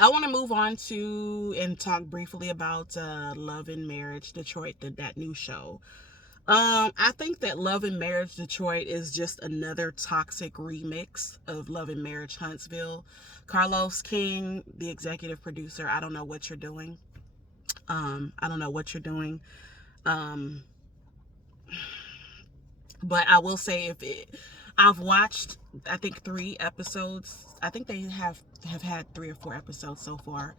I want to move on to and talk briefly about Love and Marriage Detroit, that new show. I think that Love and Marriage Detroit is just another toxic remix of Love and Marriage Huntsville. Carlos King, the executive producer, I don't know what you're doing. I don't know what you're doing. Um, but I will say, I've watched, I think 3 episodes. I think they have had 3 or 4 episodes so far.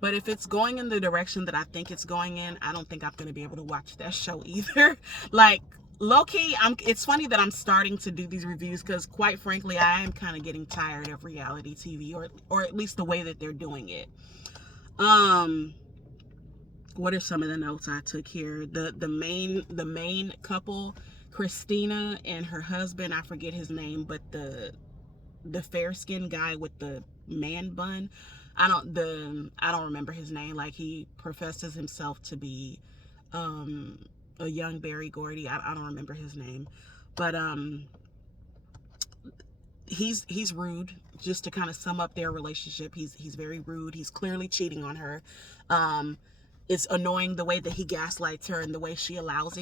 But if it's going in the direction that I think it's going in, I don't think I'm going to be able to watch that show either. Like, low key, it's funny that I'm starting to do these reviews because, quite frankly, I am kind of getting tired of reality TV, or at least the way that they're doing it. Um, what are some of the notes I took here? The main couple, Christina and her husband, I forget his name, but the fair skinned guy with the man bun. I don't remember his name. Like, he professes himself to be um a young Barry Gordy. I don't remember his name. But he's rude. Just to kind of sum up their relationship, he's very rude. He's clearly cheating on her. Um it's annoying the way that he gaslights her and the way she allows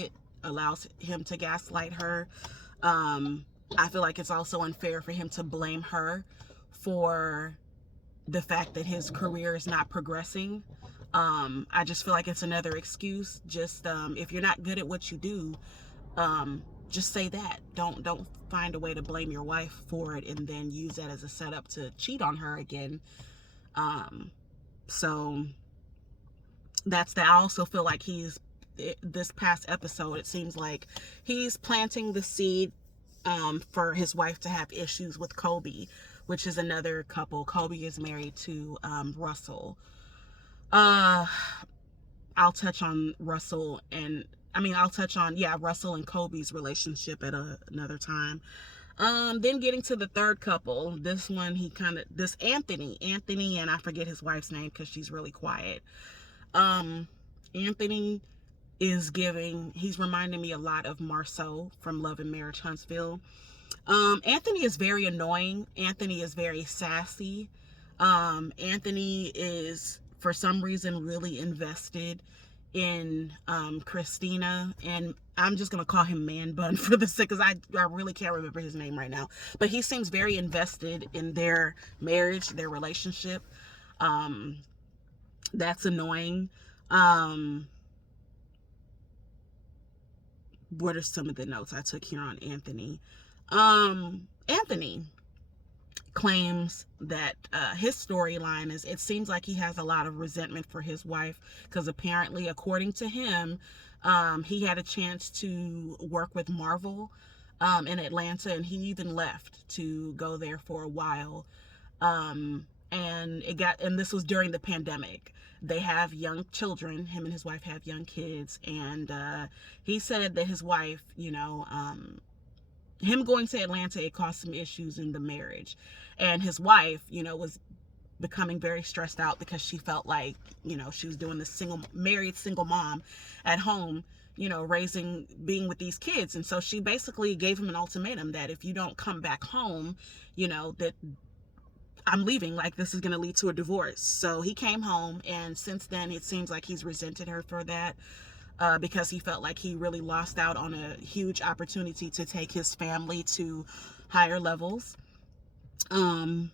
him to gaslight her. um I feel like it's also unfair for him to blame her for the fact that his career is not progressing. I just feel like it's another excuse. Just if you're not good at what you do, just say that. Don't find a way to blame your wife for it and then use that as a setup to cheat on her again. So that's that. I also feel like this past episode, it seems like he's planting the seed for his wife to have issues with Kobe, which is another couple. Kobe is married to Russell. Uh, I'll touch on Russell and I'll touch on, yeah, Russell and Kobe's relationship at another time. Then getting to the third couple, this one, this Anthony, and I forget his wife's name because she's really quiet. Um, Anthony he's reminding me a lot of Marceau from Love and Marriage Huntsville. Anthony is very annoying. Anthony is very sassy. Anthony is, for some reason, really invested in Christina, and I'm just gonna call him Man Bun for the sake, because I really can't remember his name right now. But he seems very invested in their marriage, their relationship. Um, that's annoying. Um, what are some of the notes I took here on Anthony? Anthony claims that his storyline is, it seems like he has a lot of resentment for his wife because apparently, according to him, he had a chance to work with Marvel in Atlanta, and he even left to go there for a while. And this was during the pandemic. They have young children. Him and his wife have young kids, and he said that his wife, him going to Atlanta, it caused some issues in the marriage, and his wife, was becoming very stressed out because she felt like, she was doing this married single mom at home, being with these kids. And so she basically gave him an ultimatum that if you don't come back home, that I'm leaving, like, this is going to lead to a divorce. So he came home, and since then it seems like he's resented her for that, because he felt like he really lost out on a huge opportunity to take his family to higher levels. And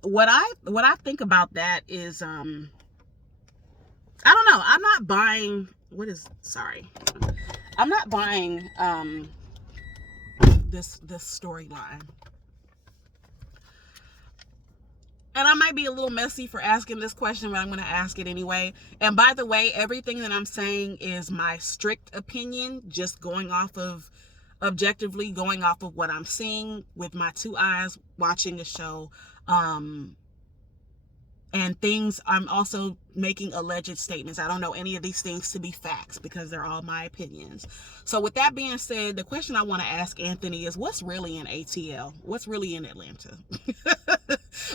what I think about that is, I don't know. I'm not buying. I'm not buying this storyline. And I might be a little messy for asking this question, but I'm going to ask it anyway. And by the way, everything that I'm saying is my strict opinion, just objectively going off of what I'm seeing with my 2 eyes watching the show. And things, I'm also making alleged statements. I don't know any of these things to be facts because they're all my opinions. So with that being said, the question I want to ask Anthony is, what's really in ATL? What's really in Atlanta?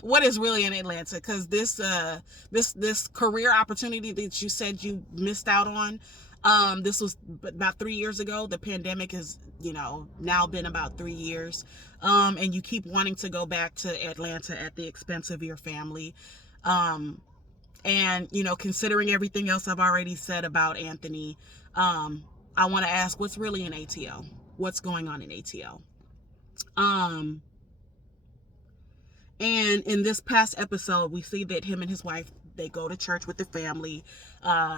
What is really in Atlanta? Because this career opportunity that you said you missed out on, This was about 3 years ago. The pandemic has, now been about 3 years. And you keep wanting to go back to Atlanta at the expense of your family. And, considering everything else I've already said about Anthony, I want to ask, what's really in ATL? What's going on in ATL? And in this past episode, we see that him and his wife, they go to church with the family.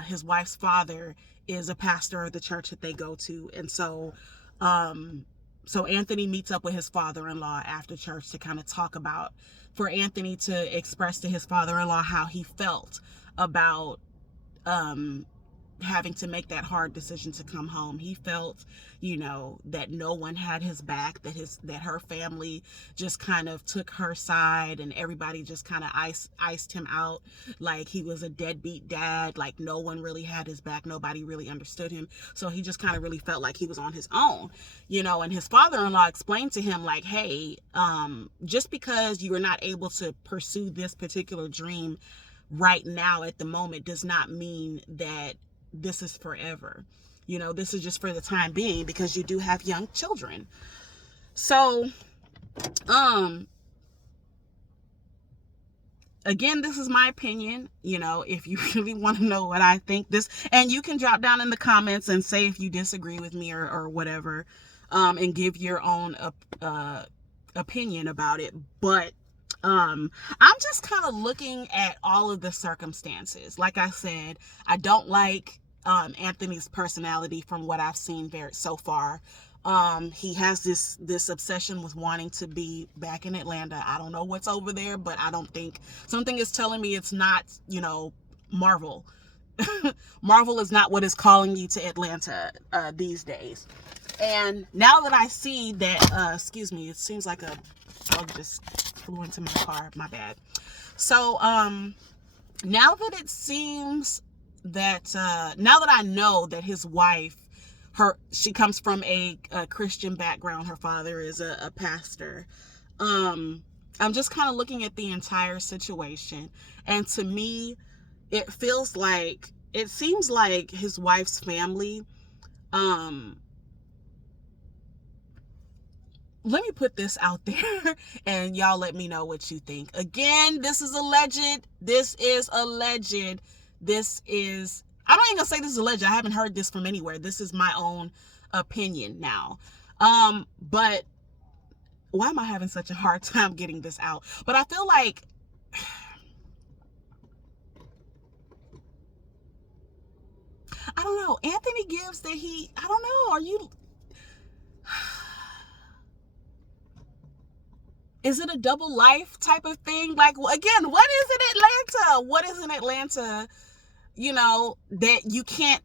His wife's father is a pastor of the church that they go to. And so Anthony meets up with his father-in-law after church to kind of talk about, for Anthony to express to his father-in-law how he felt about having to make that hard decision to come home. He felt, that no one had his back, that her family just kind of took her side, and everybody just kind of iced him out like he was a deadbeat dad, like no one really had his back, nobody really understood him. So he just kind of really felt like he was on his own, and his father-in-law explained to him like, hey, just because you are not able to pursue this particular dream right now at the moment does not mean that this is forever. This is just for the time being, because you do have young children. So, again, this is my opinion. If you really want to know what I think, and you can drop down in the comments and say if you disagree with me or whatever, and give your own opinion about it. But I'm just kind of looking at all of the circumstances. Like I said, I don't like Anthony's personality from what I've seen so far. He has this obsession with wanting to be back in Atlanta. I don't know what's over there, but I don't think, something is telling me it's not, Marvel. Marvel is not what is calling you to Atlanta these days. And now that I see that, excuse me, it seems like a bug just flew into my car. My bad. So, now that it seems that, now that I know that his wife, she comes from a Christian background, her father is a pastor, I'm just kind of looking at the entire situation. And to me, it seems like his wife's family, let me put this out there and y'all let me know what you think. Again, this is alleged. I'm not even gonna say this is alleged. I haven't heard this from anywhere. This is my own opinion now. But why am I having such a hard time getting this out? But I feel like I don't know. Anthony gives that I don't know. Are you? Is it a double life type of thing? Like, again, what is in Atlanta? What is in Atlanta, that you can't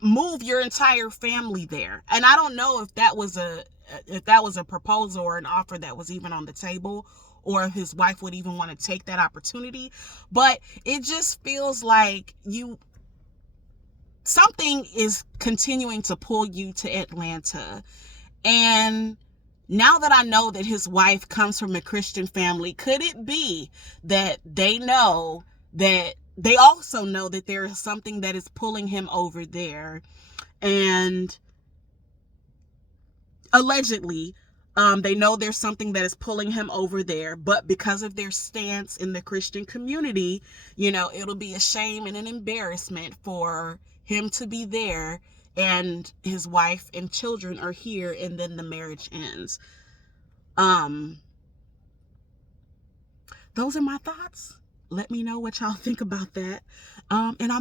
move your entire family there? And I don't know if that was a proposal or an offer that was even on the table, or if his wife would even want to take that opportunity. But it just feels like something is continuing to pull you to Atlanta. And now that I know that his wife comes from a Christian family, could it be that they also know that there is something that is pulling him over there? And allegedly, they know there's something that is pulling him over there, but because of their stance in the Christian community, it'll be a shame and an embarrassment for him to be there, and his wife and children are here, and then the marriage ends. Those are my thoughts. Let me know what y'all think about that. And I'll